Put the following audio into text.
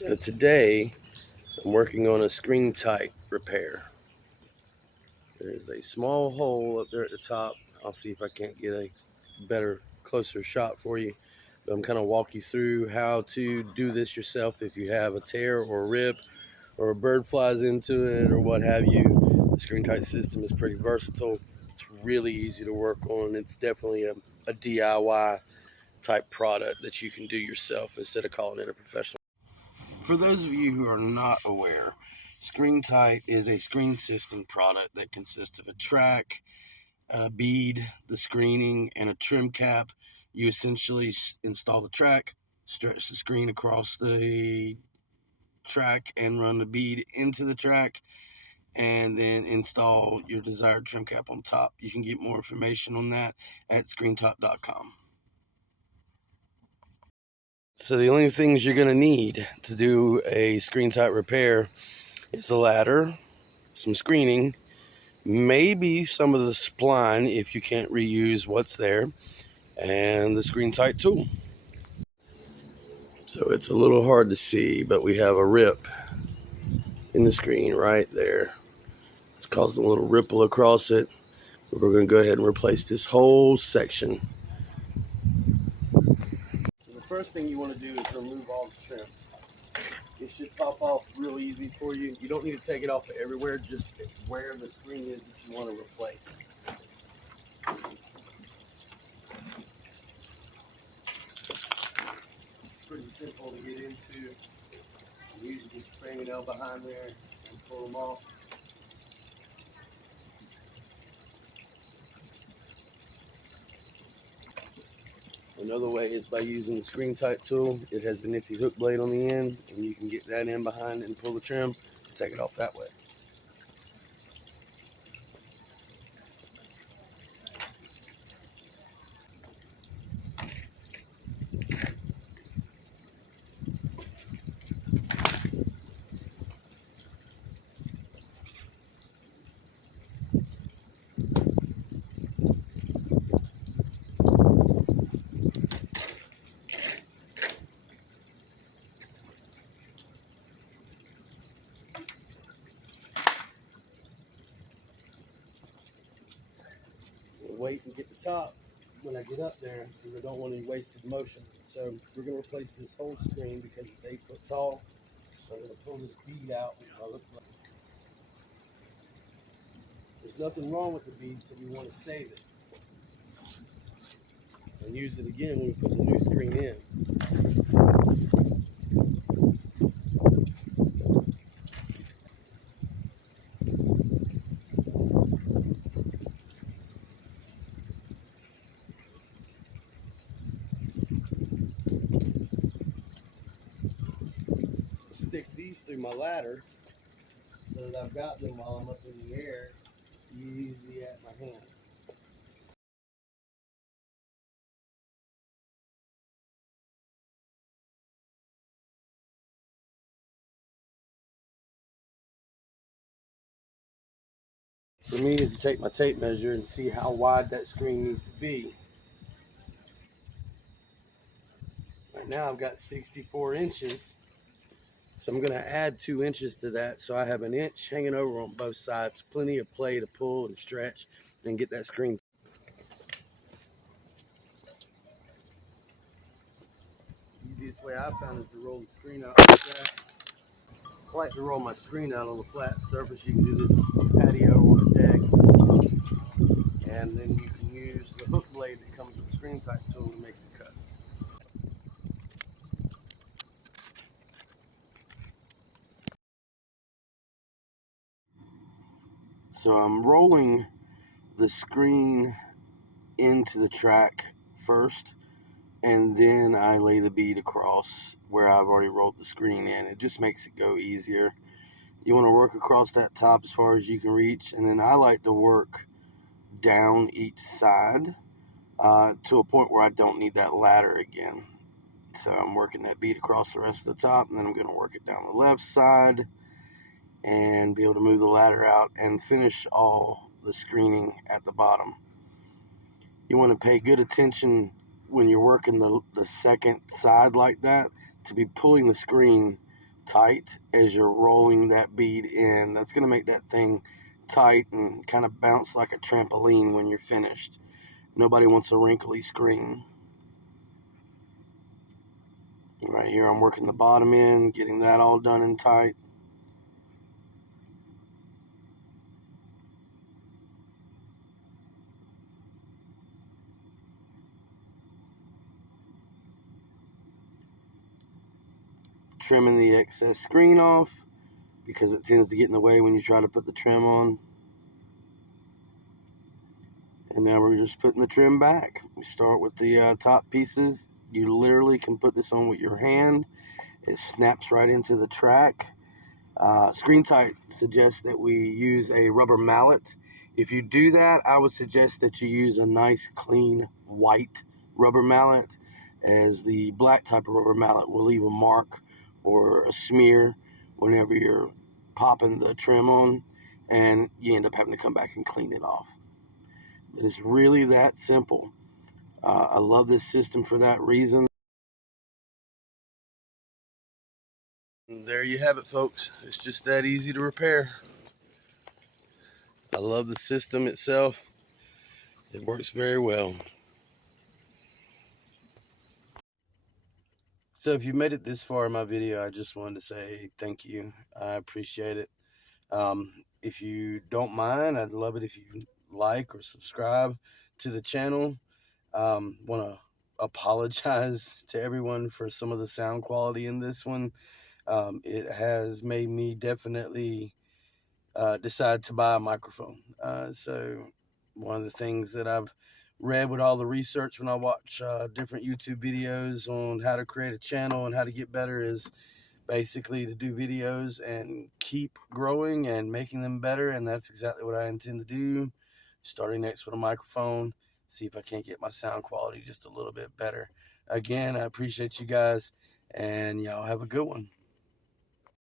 So today I'm working on a screen-tight repair. There's a small hole up there at the top. I'll see if I can't get a better, closer shot for you. But I'm kind of walk you through how to do this yourself if you have a tear or a rip or a bird flies into it or what have you. The screen-tight system is pretty versatile. It's really easy to work on. It's definitely a DIY type product that you can do yourself instead of calling it a professional. For those of you who are not aware, screentight is a screen system product that consists of a track, a bead, the screening, and a trim cap. You essentially install the track, stretch the screen across the track and run the bead into the track, and then install your desired trim cap on top. You can get more information on that at screentight.com. So the only things you're going to need to do a screen-tight repair is a ladder, some screening, maybe some of the spline if you can't reuse what's there, and the screen-tight tool. So it's a little hard to see, but we have a rip in the screen right there. It's causing a little ripple across it. We're going to go ahead and replace this whole section. So the first thing you want to do is remove all the trim. It should pop off real easy for you. You don't need to take it off everywhere, just where the screen is that you want to replace. It's pretty simple to get into. You usually get your fingernail behind there and pull them off. Another way is by using the screen-tight tool. It has a nifty hook blade on the end, and you can get that in behind it and pull the trim and take it off that way. Wait and get the top when I get up there because I don't want any wasted motion. So we're going to replace this whole screen because it's 8 foot tall. So I'm going to pull this bead out. There's nothing wrong with the bead, so we want to save it and use it again when we put the new screen in. Stick these through my ladder so that I've got them while I'm up in the air, easy at my hand. For me is to take my tape measure and see how wide that screen needs to be. Right now I've got 64 inches. So I'm going to add 2 inches to that, so I have an inch hanging over on both sides. Plenty of play to pull and stretch and get that screen. Easiest way I've found is to roll the screen out like that. I like to roll my screen out on a flat surface. You can do this patio or a deck. And then you can use the hook blade that comes with the screen-tight tool to make the cuts. So I'm rolling the screen into the track first, and then I lay the bead across where I've already rolled the screen in. It just makes it go easier. You want to work across that top as far as you can reach, and then I like to work down each side to a point where I don't need that ladder again. So I'm working that bead across the rest of the top, and then I'm going to work it down the left side and be able to move the ladder out and finish all the screening at the bottom. You want to pay good attention when you're working the second side like that to be pulling the screen tight as you're rolling that bead in. That's going to make that thing tight and kind of bounce like a trampoline when you're finished. Nobody wants a wrinkly screen. Right here I'm working the bottom end, getting that all done and tight. Trimming the excess screen off because it tends to get in the way when you try to put the trim on. And now we're just putting the trim back. We start with the top pieces. You literally can put this on with your hand. It snaps right into the track. Screentight suggests that we use a rubber mallet. If you do that, I would suggest that you use a nice clean white rubber mallet, as the black type of rubber mallet will leave a mark or a smear whenever you're popping the trim on, and you end up having to come back and clean it off. But it's really that simple. I love this system for that reason. There you have it, folks. It's just that easy to repair. I love the system itself. It works very well. So if you made it this far in my video, I just wanted to say thank you. I appreciate it. If you don't mind, I'd love it if you like or subscribe to the channel. Want to apologize to everyone for some of the sound quality in this one. It has made me definitely decide to buy a microphone. So one of the things that I've read with all the research when I watch different YouTube videos on how to create a channel and how to get better is basically to do videos and keep growing and making them better. And that's exactly what I intend to do. Starting next with a microphone, see if I can't get my sound quality just a little bit better. Again, I appreciate you guys, and y'all have a good one.